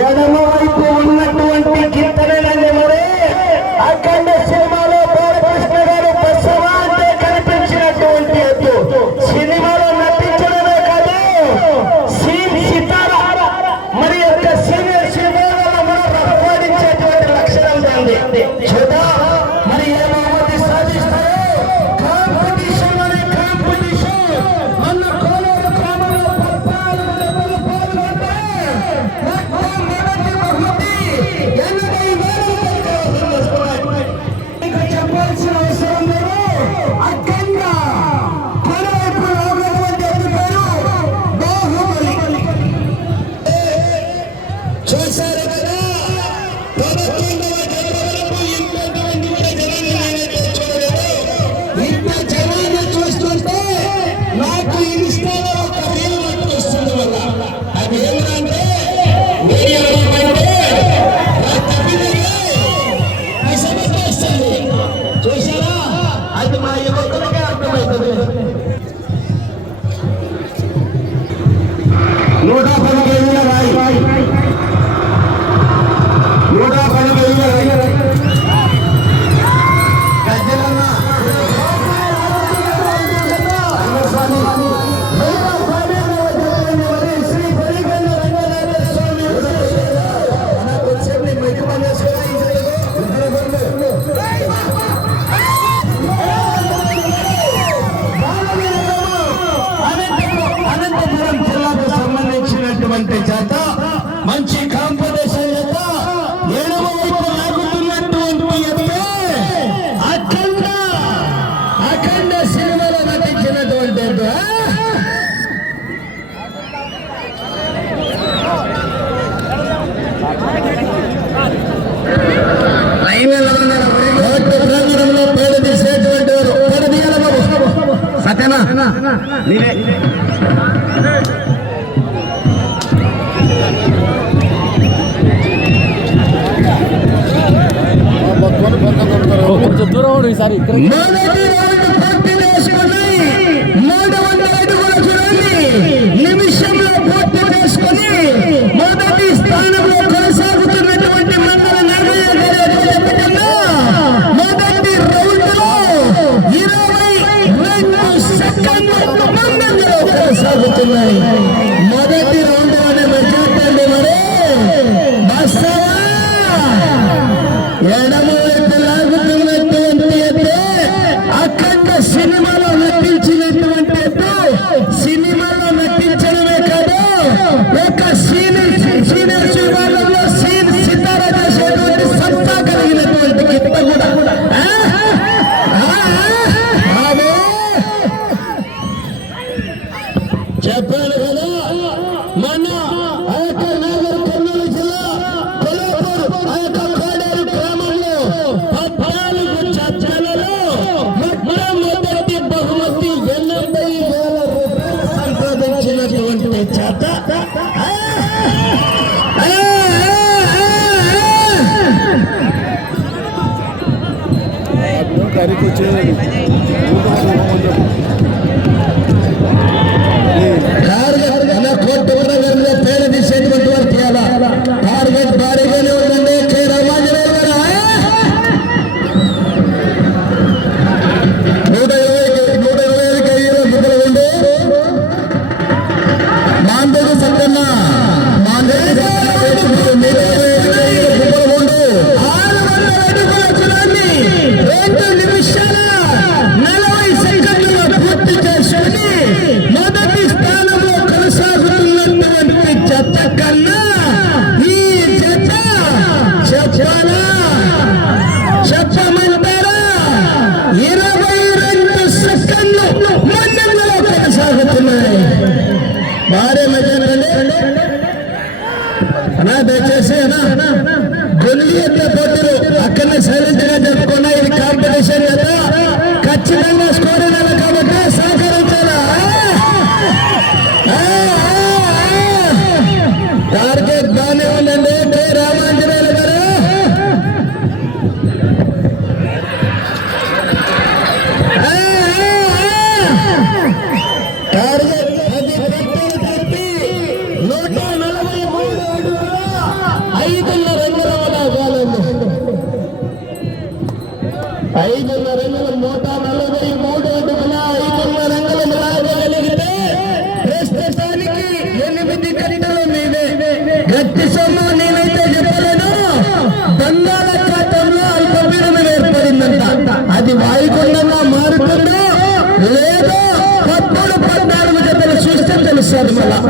ఎడమ వైపు ఉన్నటువంటి కీర్తనలన్నీ మరి అఖండ సినిమాలో బాలకృష్ణ గారు బసవ అంటే కనిపించినటువంటి ఎత్తు. సినిమాలో నటించడమే కాదు సీన్ సితార మరి యొక్క సీనియర్ సినిమాలలో మనం రఫాడించేటువంటి లక్షణం ఉంది. చూద్దా మరి ఏ బహుమతి సాధిస్తారో. కాంపిటీషన్ అనే కాంపిటీషన్ మన కోలూరు గ్రామంలో 14 పాల్గొంటే మొట్టమొదటి బహుమతి 80,000 ఇంకా చెప్పాల్సిన అవసరం లేదు. అఖండ కులవైపు రాబోయేటువంటి అతి పేరు బాహుబలి. చూశారు కదా 11వ జన్మ వరకు ఇంతమంది కూడా జనాన్ని నేనైతే చూడలేదు. ఇంత జనాన్ని చూస్తుంటే నాకు ఇన్స్టాలో ఒక రీల్ వస్తుంది వల్ల అది ఏమంటే చూసారా అది మా యువకులకే అర్థమవుతుంది. 110 కేజీల రాయి 110 కేజీల రాయి గజ్జలన్న శ్రీ బలిగన్న రంగనాథ స్వామి వచ్చే మైకు అనంతపురం జిల్లాకు సంబంధించినటువంటి చేత మంచి కాంపిటీషన్ చేత ఏడవ వైపు లాగుతున్నటువంటి అఖండ సినిమాలో నటించినటువంటి ప్రాంగణంలో పేరు తీసేటువంటి వారు పేరు తీయాలి బాబు సత్యనా నేనే కొంచెం దూరం ఈసారి 300 అడుగుల చూడండి నిమిషంలో పూర్తి చేసుకొని మొదటి స్థానంలో కొనసాగుతున్నటువంటి మండల నాగయ్య గారి చెప్పకుండా మొదటి రౌండ్ లో 22 సెకండ్లు ముందంజలో కొనసాగుతున్నాయి. మొదటి రౌండ్ లోనే మెచ్చేటండి మరి బసవా ఎడమ వైపు లాగుతున్నటువంటి అఖండ సినిమాలో నటించినటువంటి సినిమాలో నటించడమే కాదు ఒక సీనియర్ విభాగంలో సీన్ సితారా చేసేటువంటి సత్తా కలిగినటువంటి గిత్త కూడా చెప్పాను కదా మన ఆ యొక్క నాగర్ కర్నూలు జిల్లా కొల్లాపూర్ ఆ యొక్క కోడేరు గ్రామంలో 14 చర్చలలో మొట్టమొదటి బహుమతి 80,000 రూపాయలు సంపాదించినటువంటి చేత కోర్టు పేరు తీసేటువంటి వారు తీయాలా. టార్గెట్ భారీగానే ఉందండి. కే రామాంజనేయులు గారు 125 కేజీల ముద్దలు ఉండి మాందేడు సత్తన్న 600 అడుగుల చూడండి 2 నిమిషాల 40 సెకండ్లలో పూర్తి చేసుకుని మొదటి స్థానంలో కొనసాగుతున్నటువంటి జత కన్నా ఈ జత చెప్పమంటారా 22 సెకండ్లు ముందంజలో కొనసాగుతున్నాయి. భారీ మెజారిటీ అన్నా దయచేసి అన్నా గొల్లి ఎత్త పోటీలు అక్కడనే సైలెంట్ గా జరుపుకున్నా. ఇది కాంపిటీషన్ కదా ఖచ్చితంగా స్కోర్ అయినా కాబట్టి సహకరించాలా. టార్గెట్ బాగానే ఉందండి. కే రామాంజనేయులు గారు టార్గెట్ 10 140 143 అడుగుల 5 అంగుళం లాగగలిగితే ప్రస్తుతానికి 8 గంటలు మీవే. గట్టి సొమ్ము నేనైతే చెప్పలేను. బంగాళాఖాతంలో అల్పపీడనం ఏర్పడిందంట. అది వాయుగుండంగా మారుతుందో లేదో 14 జతలు చూస్తే తెలుస్తుంది. మళ్ళా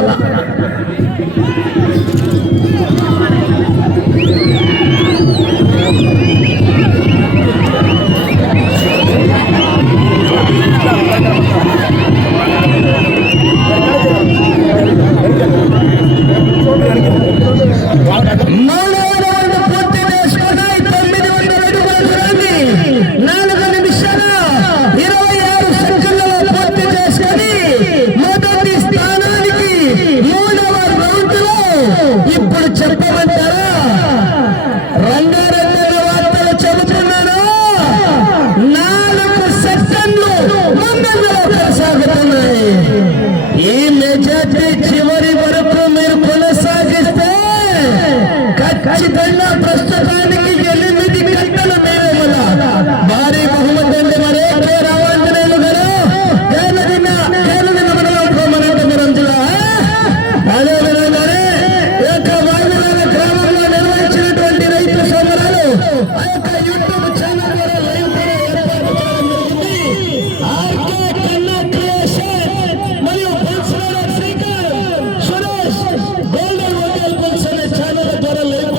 ఖచ్చితంగా ప్రస్తుతానికి 8 గంటలు మీరే. భారీ బహుమతి అంటే మరే రావాంజనేయులు గారు కేరళ మండలం జిల్లా. అదే విధంగానే ఈ యొక్క వాయుగుండ గ్రామంలో నిర్వహించినటువంటి రైతు సంబరాలు ఆ యొక్క యూట్యూబ్ ఛానల్ ద్వారా లైవ్ కూడా ఏర్పాటు చేయడం జరిగింది. ఆర్కే కన్నా క్రియేషన్ మరియు Srikanth Suresh golden hotel books అనే ఛానల్ ద్వారా లైవ్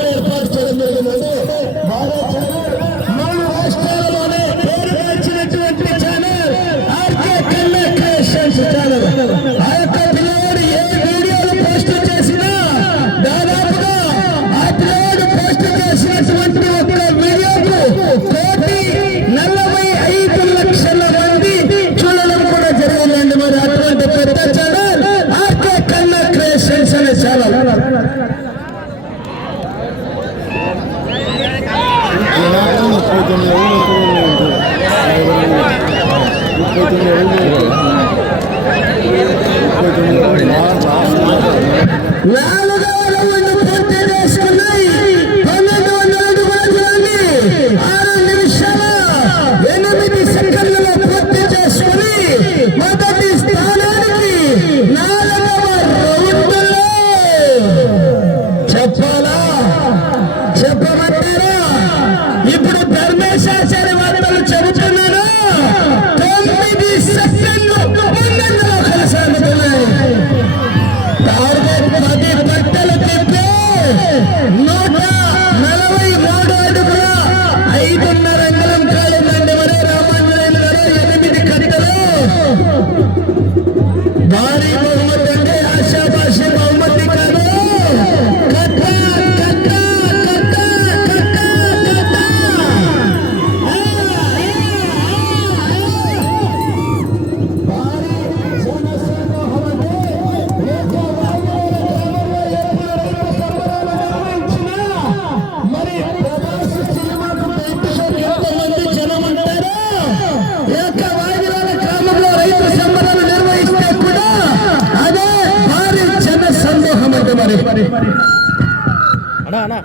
అన్నా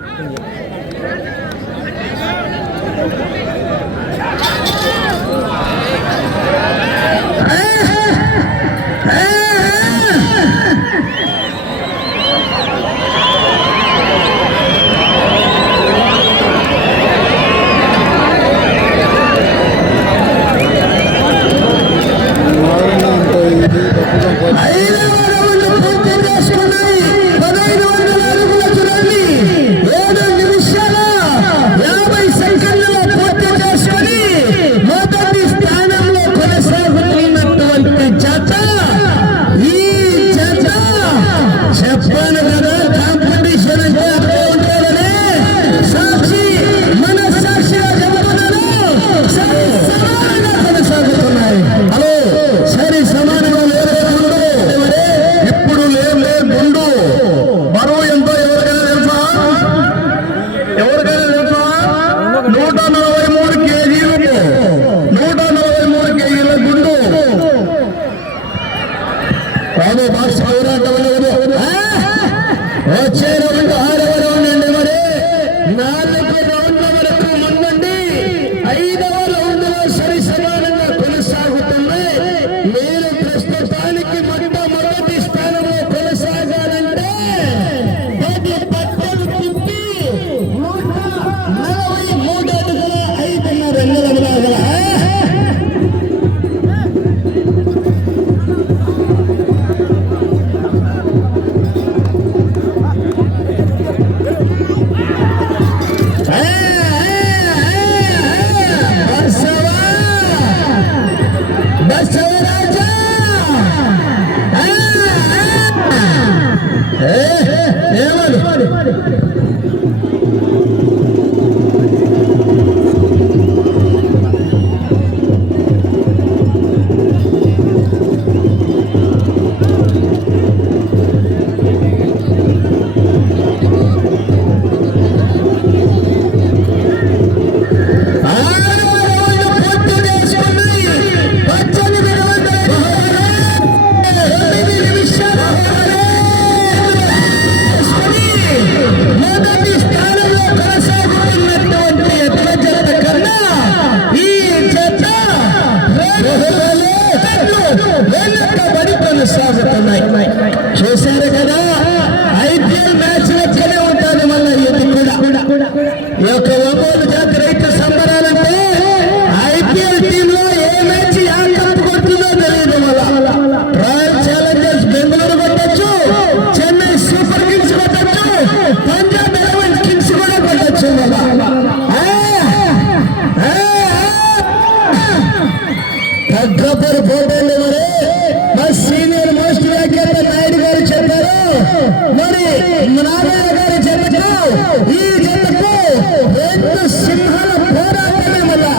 వచ్చే రౌండ్ 6వ రౌండ్ అండి. మరి 4 రౌండ్ల వరకు ముందండి. 5వ రౌండ్ లో సరి దగ్గపూర్ పోటీలు మరి సీనియర్ మోస్ట్ వ్యాఖ్యాత నాయుడు గారు చెప్పారు. మరి నారాయణ గారి జతకు ఈ జతకు రెండు సింహాల పోరాటమే మళ్ళా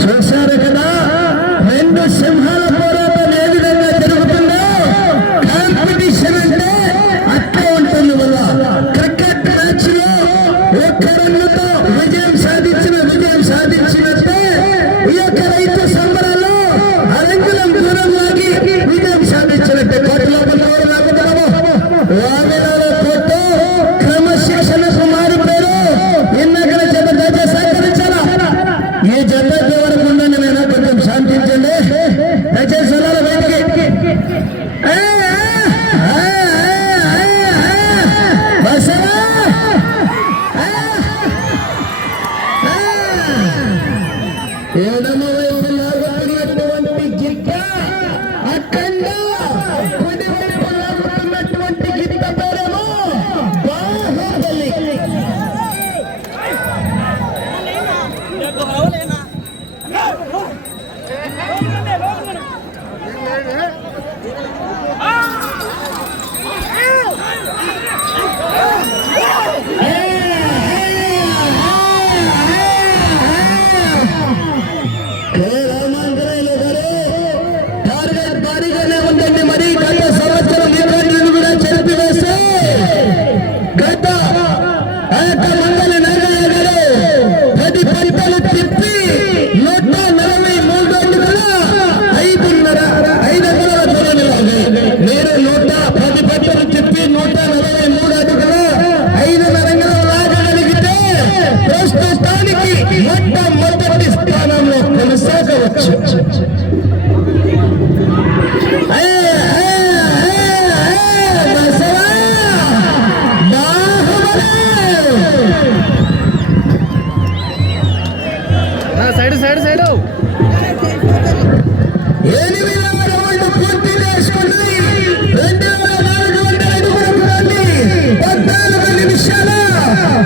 చూశారు కదా రెండు సింహాల పోరాటం ఏ విధంగా జరుగుతుందో. కాంపిటీషన్ అంటే అట్లా ఉంటుంది. వల్ల క్రికెట్ మ్యాచ్ లో ఒక్క రన్నుతో విజయం సాధించినట్టే ఈ యొక్క రైతు సంబరాల్లో అరంగులం దూరం లాగి విజయం సాధించినట్టే. కోటిలో రాకుతున్నాము వామినాలో కోర్టు క్రమశిక్షణకు మారిపోయారు. ఇన్నగల జత దయచేసి సహకరించాలా. ఈ జత వరకు ఉండండి, నేను కొంచెం శాంతించండి దయచేసి బయటికి. ఎడమ వైపు లాగుతున్నటువంటి గిత్త అఖండ, కుడి వైపు లాగుతున్నటువంటి గిత్త పేరేమో బాహుబలి. మొట్టమొదటి స్థానంలో కొనసాగవచ్చు. సైడ్ 8వ రౌండ్ పూర్తి చేసుకుని 2400 అడుగులు 14 నిమిషాల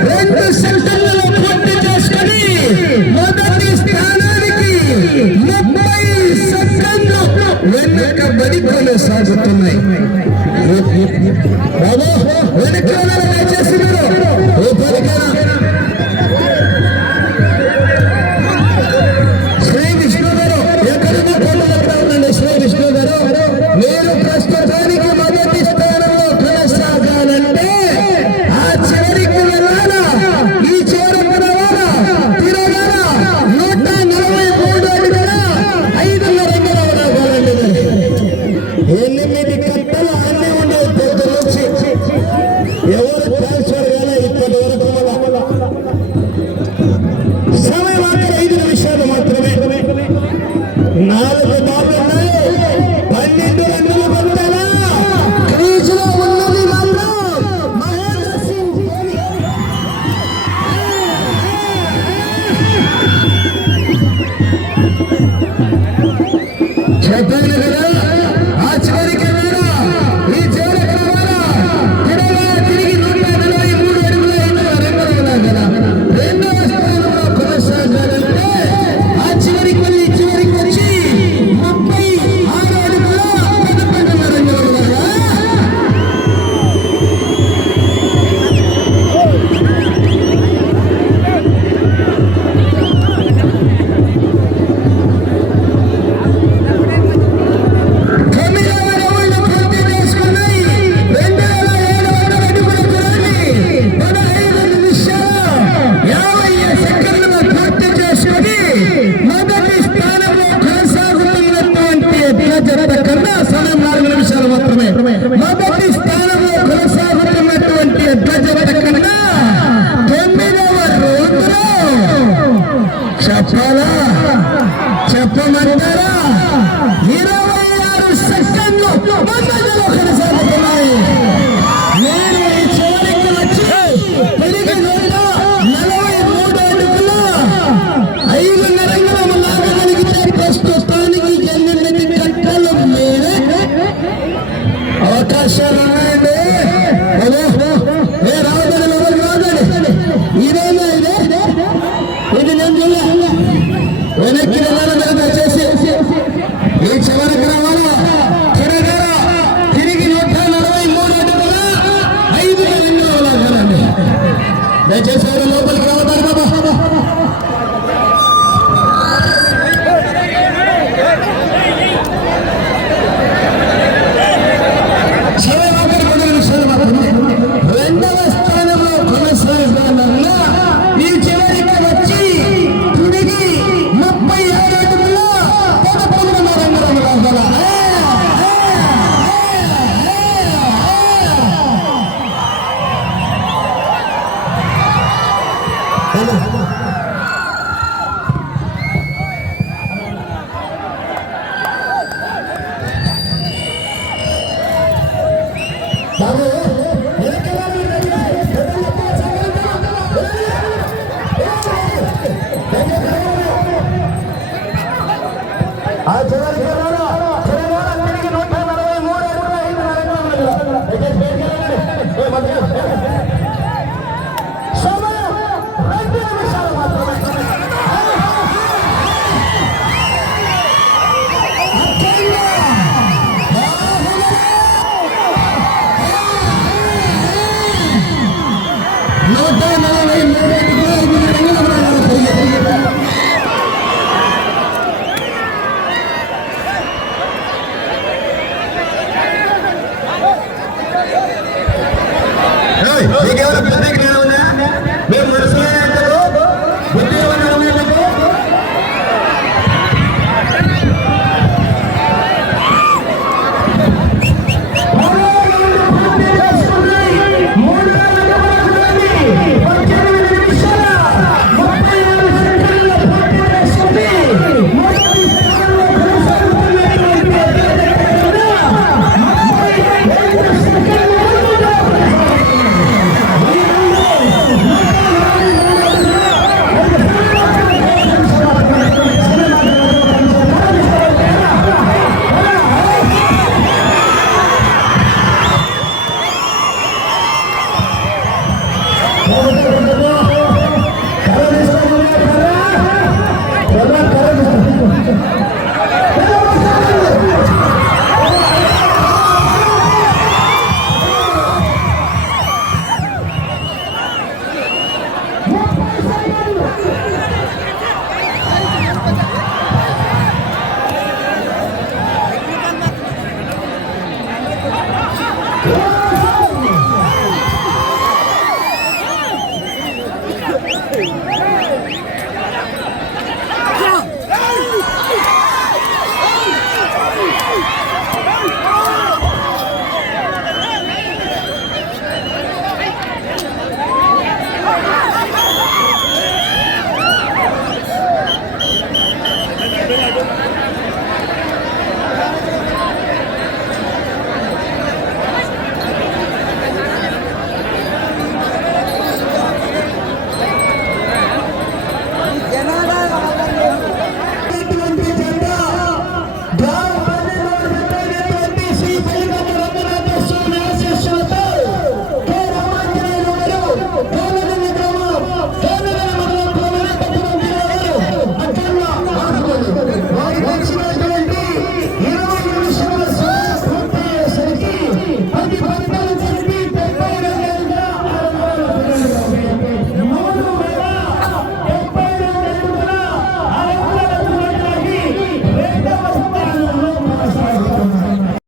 2 సెకండ్లలో పూర్తి చేసుకుని మొదటి స్థానానికి 30 సెకండ్లు వెనుకబడి కొనసాగుతున్నాయి. బాబు వెనక చేస్తున్నారు. శ్రీ విష్ణు గారు ఎక్కడైనా పోటీ ఉండండి. శ్రీ విష్ణు గారు, మీరు ప్రస్తుతానికి మొదటి స్థానంలో కొనసాగాలంటే ఆ చివరికి వెళ్ళాలా, ఈ చివరికి రావాలా, తిరగాల 143 అడుగుల 5.5 అవ్వాలండి. 8 కట్టలు అన్నీ ఉండే పెద్ద నుంచి ఎవరు ట్రాన్స్ఫర్ కాలే ఇప్పటి వరకు. సమయం మాత్రం 5 నిమిషాలు మాత్రమే. 4 బాల్లు ఉన్నాయి. 12 రన్నులు కొట్టాలా. క్రీజులో ఉన్నది మాత్రం మహేంద్ర సింగ్ ధోని. చెప్పాను కదా, ఆ చివరికి వెళ్ళాలా, ఈ చివరికి రావాలా, తిరిగి 143 అడుగుల 5 అడుగులు కదా. 2వ స్థానంలో కొనసాగాలంటే ఆ చెప్పాలా చెప్పమంటారా 26 సెకండ్లు ముందంజలో కొనసాగుతున్నాయి. నేను ఈ చివరికి వచ్చి తిరిగి 43 అడుగుల 5 రంగుల లాగగలిగితే ప్రస్తుతానికి 8 కట్టల మీదే అవకాశాలు ఉన్నాయండి. రావద్దండి ఎవరు రావద్దండి. ఇదేనా ఇది నేను చూడలే. వెనక్కి వెళ్ళాలని దయచేసి ఈ చివరికి రావాలా తిరిగి 143 అడుగుల 5 రంగుల లాగాలండి. దయచేసి ఎవరు లోపలికి రావద్దారు బాబా. రెండవ స్థానంలో కొనసాగాలన్న ఈ చివరికి వచ్చి తిరిగి 36 అడుగుల 11 రంగుల లాగాల. వచ్చినటువంటి 20 నిమిషాల సమయం పూర్తయ్యేసరికి 10 పంటలు